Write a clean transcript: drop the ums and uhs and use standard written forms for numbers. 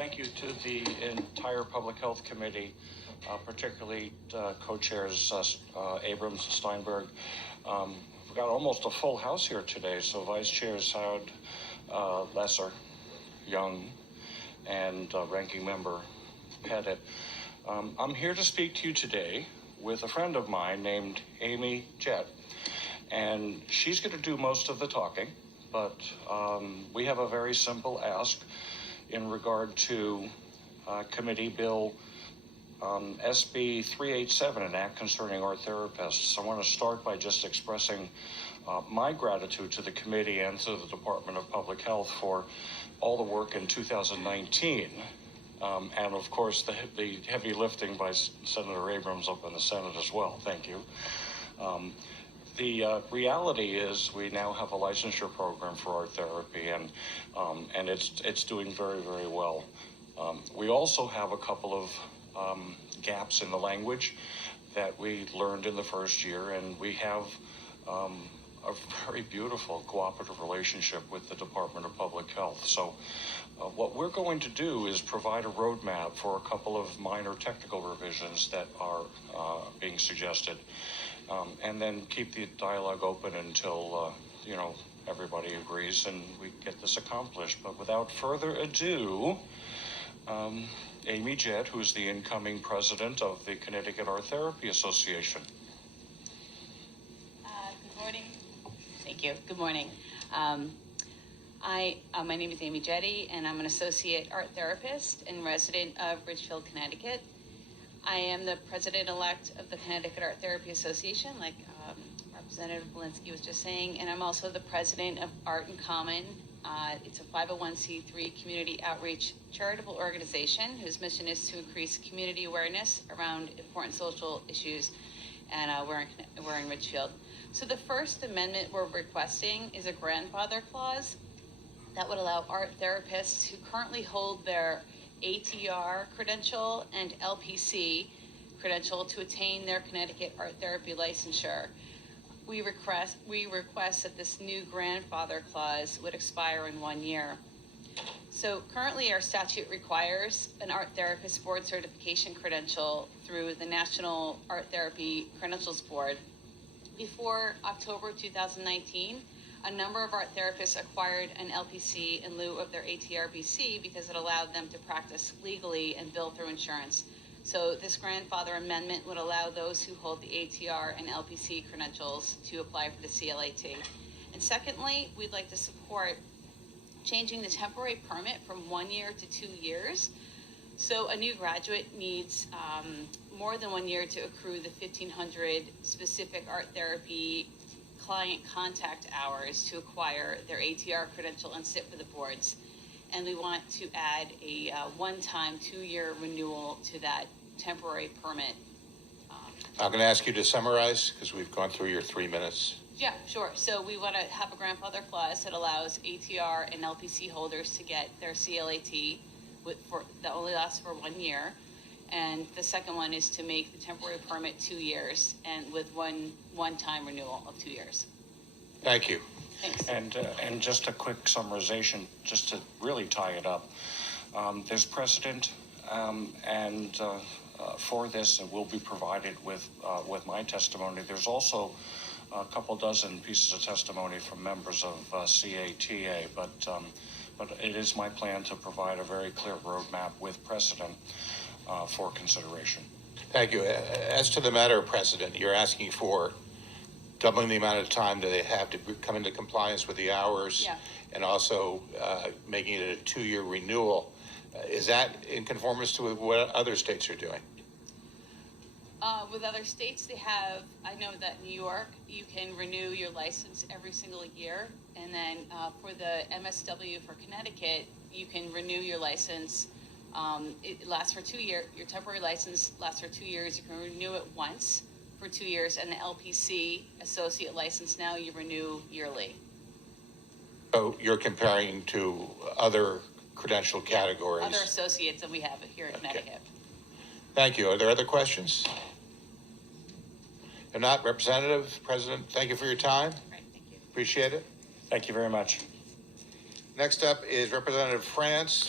Thank you to the entire Public Health Committee, particularly co-chairs Abrams, Steinberg. We've got almost a full house here today, so Vice Chairs Howard, Lesser, Young, and Ranking Member Pettit. I'm here to speak to you today with a friend of mine named Aimee Jette, and she's going to do most of the talking, but we have a very simple ask in regard to Committee Bill SB 387, an act concerning art therapists. I want to start by just expressing my gratitude to the committee and to the Department of Public Health for all the work in 2019. And of course, the heavy lifting by Senator Abrams up in the Senate as well. Thank you. The reality is we now have a licensure program for art therapy, and it's doing very, very well. We also have a couple of gaps in the language that we learned in the first year, and we have a very beautiful cooperative relationship with the Department of Public Health. So what we're going to do is provide a roadmap for a couple of minor technical revisions that are being suggested, and then keep the dialogue open until everybody agrees and we get this accomplished. But without further ado, Aimee Jette, who's the incoming president of the Connecticut Art Therapy Association. Good morning. Thank you. Good morning. My name is Aimee Jette, and I'm an associate art therapist and resident of Ridgefield, Connecticut. I am the president-elect of the Connecticut Art Therapy Association, like Representative Belinsky was just saying, and I'm also the president of Art in Common. It's a 501c3 community outreach charitable organization whose mission is to increase community awareness around important social issues, and we're in Ridgefield. So the first amendment we're requesting is a grandfather clause that would allow art therapists who currently hold their ATR credential and LPC credential to attain their Connecticut art therapy licensure. We request that this new grandfather clause would expire in 1 year. So currently our statute requires an art therapist board certification credential through the National Art Therapy Credentials Board. Before October 2019, a number of art therapists acquired an LPC in lieu of their ATR-BC because it allowed them to practice legally and bill through insurance. So this grandfather amendment would allow those who hold the ATR and LPC credentials to apply for the CLAT. And secondly, we'd like to support changing the temporary permit from 1 year to 2 years. So a new graduate needs more than 1 year to accrue the 1,500 specific art therapy client contact hours to acquire their ATR credential and sit for the boards. And we want to add a one-time 2-year renewal to that temporary permit. I'm going to ask you to summarize because we've gone through your 3 minutes. Yeah, sure. So we want to have a grandfather clause that allows ATR and LPC holders to get their CLAT that only lasts for 1 year. And the second one is to make the temporary permit 2 years and with one-time renewal of 2 years. Thank you. Thanks. And just a quick summarization, just to really tie it up. There's precedent, for this, and will be provided with my testimony. There's also a couple dozen pieces of testimony from members of CLATA, but it is my plan to provide a very clear roadmap with precedent for consideration. Thank you. As to the matter of precedent, you're asking for doubling the amount of time that they have to come into compliance with the hours, yeah, and also making it a 2-year renewal. Is that in conformance to what other states are doing? With other states, they have, I know that New York, you can renew your license every single year. And then for the MSW for Connecticut, you can renew your license. It lasts for 2 years. Your temporary license lasts for 2 years. You can renew it once for 2 years. And the LPC associate license now you renew yearly. So you're comparing to other credential categories? Other associates that we have here in Connecticut. Thank you. Are there other questions? If not, Representative, President, thank you for your time. Right, thank you. Appreciate it. Thank you very much. Next up is Representative France.